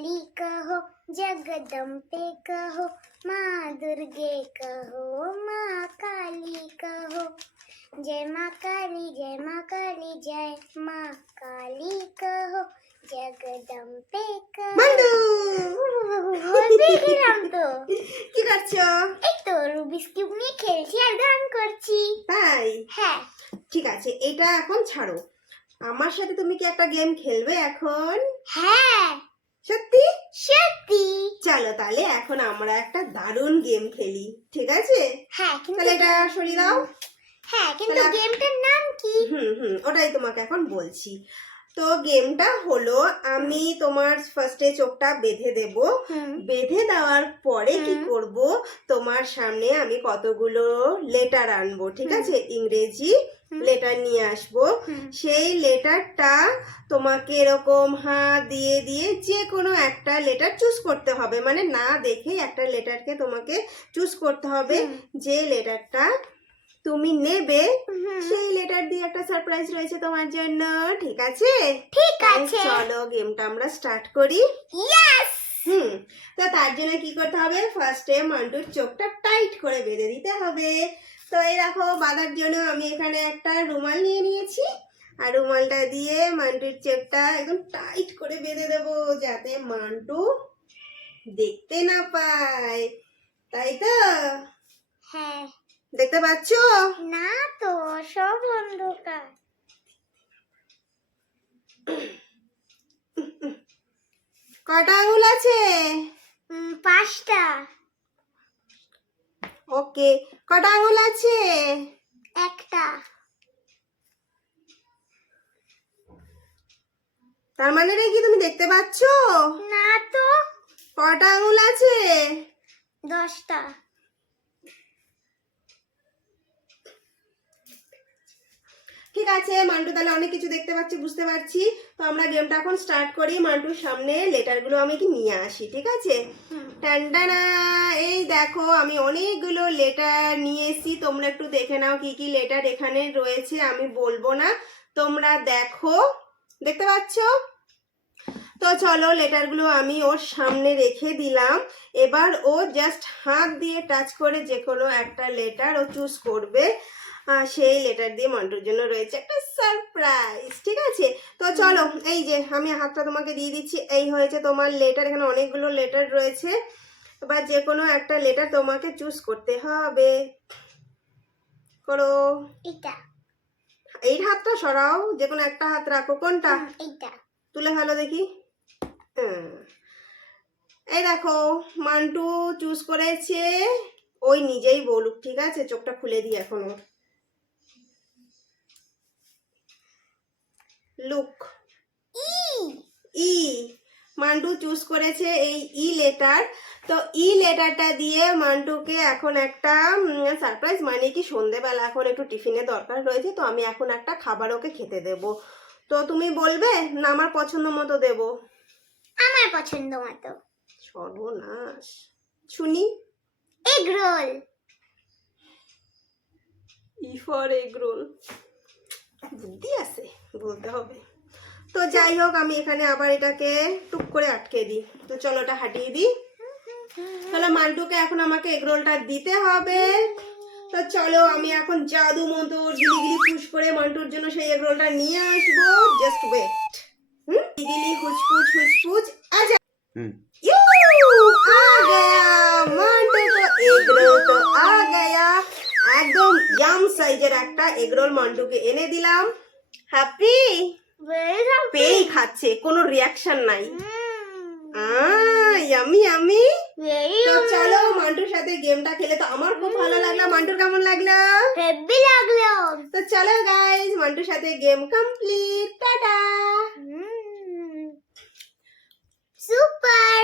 काली कहो जगदम्बे कहो माँ दुर्गे कहो माँ काली कहो जय माँ काली जय माँ काली जय माँ काली कहो जगदम्बे कहो মান্টু দেখলাম তো কি করছো এই তো রুবিস কিউব নিয়ে খেলছি আর গান করছি তাই হ্যাঁ ঠিক আছে এটা এখন ছাড়ো আমার সাথে তুমি কি একটা গেম খেলবে এখন হ্যাঁ সত্যি? সত্যি। চলো তাহলে এখন আমরা একটা দারুণ গেম খেলি ঠিক আছে? হ্যাঁ কিন্তু তাহলে এটা সরিয়ে দাও। হ্যাঁ কিন্তু গেমটার নাম কি? হুম হুম ওটাই তোমাকে এখন বলছি। তো গেমটা হলো আমি তোমার ফার্স্টে চোখটা বেঁধে দেব। বেঁধে দেওয়ার পরে কি। করব তোমার সামনে আমি কতগুলো লেটার আনব ঠিক আছে? ইংরেজি লেটার নিয়ে আসব। সেই লেটারটা তোমাকে এরকম হাত দিয়ে দিয়ে যে কোনো একটা লেটার চুজ করতে হবে। মানে না দেখে একটা লেটারকে তোমাকে চুজ করতে হবে। যে লেটারটা তুমি নেবে সেই লেটার দিয়ে একটা সারপ্রাইজ রয়েছে তোমার জন্য। ঠিক আছে? ঠিক আছে। চলো গেমটা আমরা স্টার্ট করি। ইয়েস হুম তো তার জন্য কি করতে হবে? ফার্স্টে মান্টুর চোখটা টাইট করে বেঁধে দিতে হবে। তো এই দেখো বাঁধার জন্য আমি এখানে একটা রুমাল নিয়ে নিয়েছি। আর রুমালটা দিয়ে মান্টুর চোখটা একদম টাইট করে বেঁধে দেবো যাতে মান্টু দেখতে না পায়। তাই তো? হ্যাঁ। দেখতে পাচ্ছো? না তো সব অন্ধকার। কটা আঙুল আছে? পাঁচটা। ওকে কটা আঙুল আছে? একটা। তার মানে রে কি তুমি দেখতে পাচ্ছো? না তো। কটা আঙুল আছে? দশটা। ঠিক আছে মান্টু তাহলে অনেক কিছু দেখতে পাচ্ছি বুঝতে পারছি। তো আমরা গেমটা এখন স্টার্ট করি। মান্টুর সামনে লেটারগুলো আমি কি নিয়ে আসি ঠিক আছে? হুম। টানটানা এই দেখো আমি অনেকগুলো লেটার নিয়ে এসেছি। তোমরা একটু দেখে নাও কি কি লেটার এখানে রয়েছে আমি বলব না। তোমরা দেখো দেখতে পাচ্ছো? তো চলো লেটারগুলো আমি ওর সামনে রেখে দিলাম। এবার ও জাস্ট হাত দিয়ে টাচ করে যে কোনো একটা লেটার ও চুজ করবে। সেই লেটার দিয়ে মন্টুর জন্য রয়েছে একটা সারপ্রাইজ ঠিক আছে? তো চলো এই যে আমি হাতটা তোমাকে দিয়ে দিচ্ছি এই হয়েছে তোমার লেটার এখানে অনেকগুলো লেটার রয়েছে। বা যে কোনো একটা লেটার তোমাকে চুজ করতে হবে। করো। এটা এই হাতটা সরাও যে কোনো একটা হাত রাখো কোনটা? এইটা। তুলে ভালো দেখি। হুম। এই দেখো মান্টু চুজ করেছে ওই নিজেই বলুক ঠিক আছে? চোখটা খুলে দিই এখন। ওর লুক ই ই মান্টু চুজ করেছে এই ই লেটার তো ই লেটারটা দিয়ে মান্টুকে এখন একটা সারপ্রাইজ মানে কি সন্ধেবেলা এখন একটু টিফিনের দরকার রয়েছে তো আমি এখন একটা খাবার ওকে খেতে দেব। তো তুমি বলবে না আমার পছন্দ মতো দেবো। আমার পছন্দ মতো। সর্বনাশ। শুনি। Egg roll. E for egg roll বুদ্ধি আছে। বলতে হবে। তো যাই হোক আমি এখানে আবার এটাকে টুক করে আটকে দিই। তো চলো এটা হাটিয়ে দিই। তাহলে মান্টুকে এখন আমাকে এগরোলটা দিতে হবে। তো চলো আমি এখন জাদু মতো গিলিগিলি ফুস করে মান্টুর জন্য সেই এগরোলটা নিয়ে আসব। জাস্ট ওয়েট হুম? গিলিগিলি হুচপুচ হুচপুচ আচ্ছা ইউ আ একদম সাইজের একটা এগরোল মান্টুকে এনে দিলাম। হ্যাপি পেই খাচ্ছে কোনো রিয়াকশন নাই। ইয়ামি ইয়ামি ভেরি তো চলো মান্টুর সাথে গেমটা খেলে তো আমার খুব ভালো লাগল। মান্টুর কেমন লাগল? হেভি লাগল। তো চলো গাইজ মান্টুর সাথে গেম কমপ্লিট টাটা। সুপার